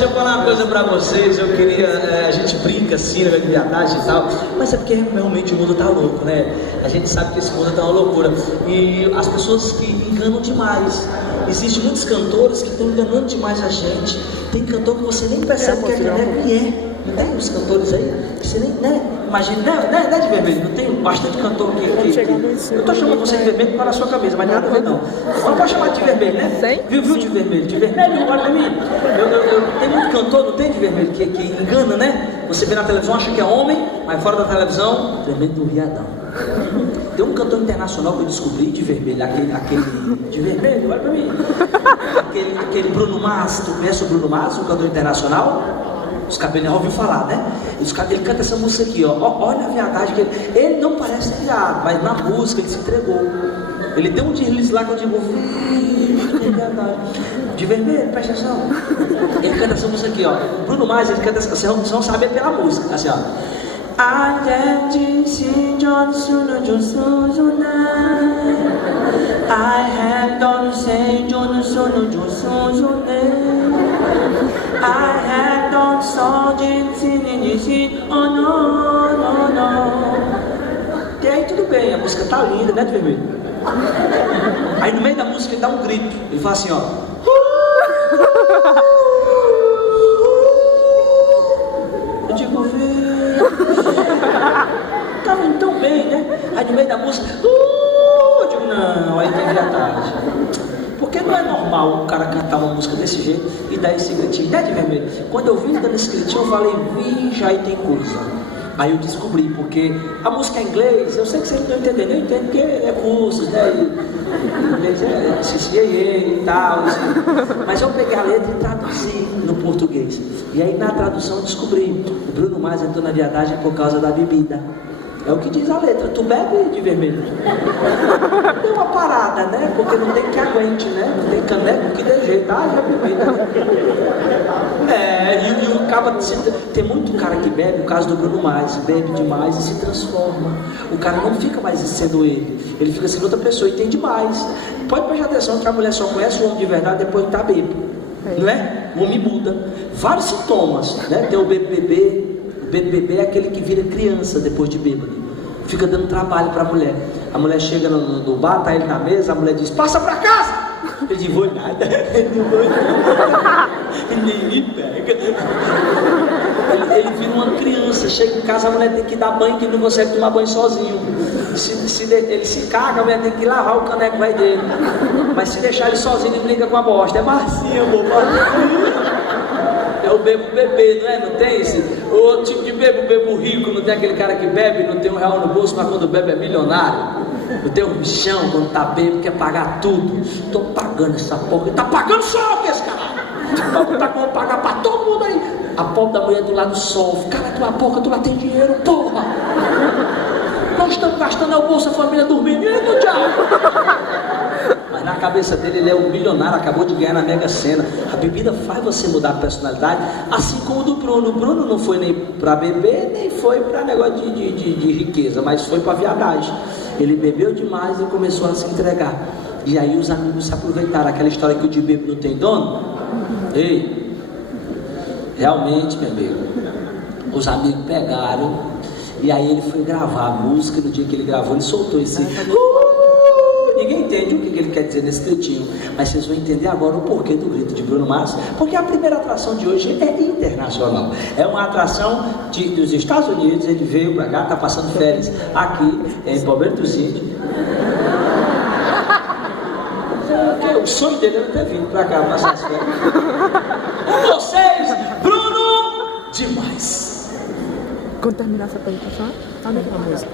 deixa eu falar uma coisa pra vocês. Eu queria, a gente brinca assim, né, de viadagem e tal, mas é porque realmente o mundo tá louco, né? A gente sabe que esse mundo tá uma loucura. E as pessoas que enganam demais. Existem muitos cantores que estão enganando demais a gente. Tem cantor que você nem percebe que é. Não tem uns cantores aí? Você nem, né? Imagina, não é de vermelho, não tem bastante cantor que eu tô chamando você de vermelho para a sua cabeça, mas nada a ver não. Não pode chamar de vermelho, né? Tem? Viu de vermelho? De vermelho, olha pra mim. Tem muito cantor, não tem de vermelho, que engana, né? Você vê na televisão, acha que é homem, mas fora da televisão, tremendo viadão. Tem um cantor internacional que eu descobri de vermelho, aquele de vermelho, olha pra mim. Aquele Bruno Mars, tu conhece o Bruno Mars, um cantor internacional? Os cabelos, ouviu falar, né? Ele canta essa música aqui, ó. Olha a viadagem que ele não parece viado, mas na música ele se entregou. Ele deu um deslize lá que eu digo, que viadagem. De vermelho, presta atenção. Ele canta essa música aqui, ó. Bruno Mars, ele canta essa, vocês vão saber pela música, assim, ó. I have to see Johnson. I have done say Johnson. I have done so oh no. E aí tudo bem, a música tá linda, né, de vermelho? Aí no meio da música ele dá um grito, ele fala assim, ó. Eu digo, tava indo tão bem, né? Aí no meio da música, eu digo, não, aí tem viadagem. Porque não é normal o cara cantar uma música desse jeito e dar esse gritinho, né, de vermelho? Quando eu vi dando esse gritinho, eu falei, já aí tem coisa. Aí eu descobri, porque a música é em inglês, eu sei que vocês não estão entendendo, eu entendo porque é cursos, né? E inglês é CCAA e tal, assim. Mas eu peguei a letra e traduzi no português. E aí na tradução eu descobri, o Bruno Mars entrou na viadagem por causa da bebida. É o que diz a letra, tu bebe de vermelho. Tem uma parada, né? Porque não tem que aguente, né? Não tem caneco que dê jeito, já bebi, né? E o cara, tem muito cara que bebe, o caso do Bruno Mars, bebe demais e se transforma. O cara não fica mais sendo ele fica sendo outra pessoa e tem demais. Pode prestar atenção que a mulher só conhece o homem de verdade depois que tá bêbado, não é? O homem muda. Vários sintomas, né? Tem o BBB. O BBB é aquele que vira criança depois de bêbado. Fica dando trabalho para a mulher. A mulher chega no bar, tá ele na mesa, a mulher diz, passa para casa! Ele diz, vou nada. Ele nem me pega. Ele vira uma criança, chega em casa, a mulher tem que dar banho, que ele não consegue tomar banho sozinho. Ele se caga, a mulher tem que lavar o caneco velho dele. Mas se deixar ele sozinho, ele brinca com a bosta. É Marcinha, amor, Marcinha. É o bebo, não é? Não tem esse? O outro tipo de bebo rico, não tem aquele cara que bebe, não tem R$1 no bolso, mas quando bebe é milionário. Não tem um bichão, quando tá bebo, quer pagar tudo. Tô pagando essa porra. Ele tá pagando só que esse caralho. Tá como pagar pra todo mundo aí. A pobre da mulher do lado sofre. Cara, tua boca, tu lá tem dinheiro, porra. Nós estamos gastando o bolso, a família dormindo. E aí, meu diabo? Mas na cabeça dele, ele é um milionário, acabou de ganhar na Mega Sena. A bebida faz você mudar a personalidade, assim como o do Bruno. O Bruno não foi nem para beber, nem foi para negócio de riqueza, mas foi para viadagem. Ele bebeu demais e começou a se entregar. E aí os amigos se aproveitaram. Aquela história que o de bebo não tem dono. Ei, realmente, meu amigo, os amigos pegaram. E aí ele foi gravar a música. No dia que ele gravou, ele soltou esse... Ninguém entende o que ele quer dizer nesse gritinho, mas vocês vão entender agora o porquê do grito de Bruno Mars, porque a primeira atração de hoje é internacional. É uma atração dos Estados Unidos. Ele veio pra cá, tá passando férias aqui em Palmeiras do Índios. O sonho dele era ter vindo pra cá passar as férias. Com vocês, Bruno demais. Quando terminar essa apresentação, olha aquela música.